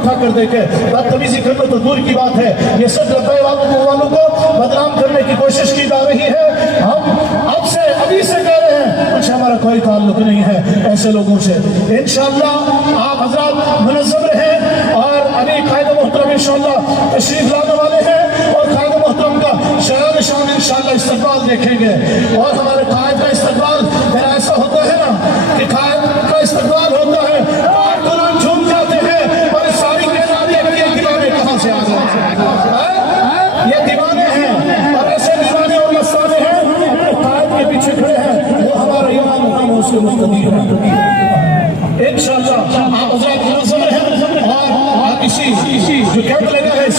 اٹھا کر دیکھے. بدتمیزی کرنا تو دور کی بات ہے, یہ سب رفع والوں کو بدنام کرنے کی کوشش کی جا رہی ہے. ہم ابھی سے کہہ رہے ہیں کچھ ہمارا کوئی تعلق نہیں ہے ایسے لوگوں سے. انشاءاللہ آپ حضرات منظم رہیں, اور ابھی قائد محترم انشاءاللہ تشریف لانے والے ہیں, اور قائد محترم کا شان شان انشاءاللہ استقبال دیکھیں گے. اور ہمارے قائد کا استقبال پھر ایسا ہوتا ہے نا کہ قائد کا استقبال ہوتا ہے, کارکنان جھوم جاتے ہیں اور ساری دیوانے کہاں سے آ گئے, یہ دیوانے ہیں اور ایسے دیوانے اور مستانے ہیں قائد کے پیچھے کھڑے ہیں, وہ ہمارا امام مقام اس کے مستقبل ہے. انشاءاللہ آپ حضرات منظم رہیں, اور اسی جو کیمپ لگا ہے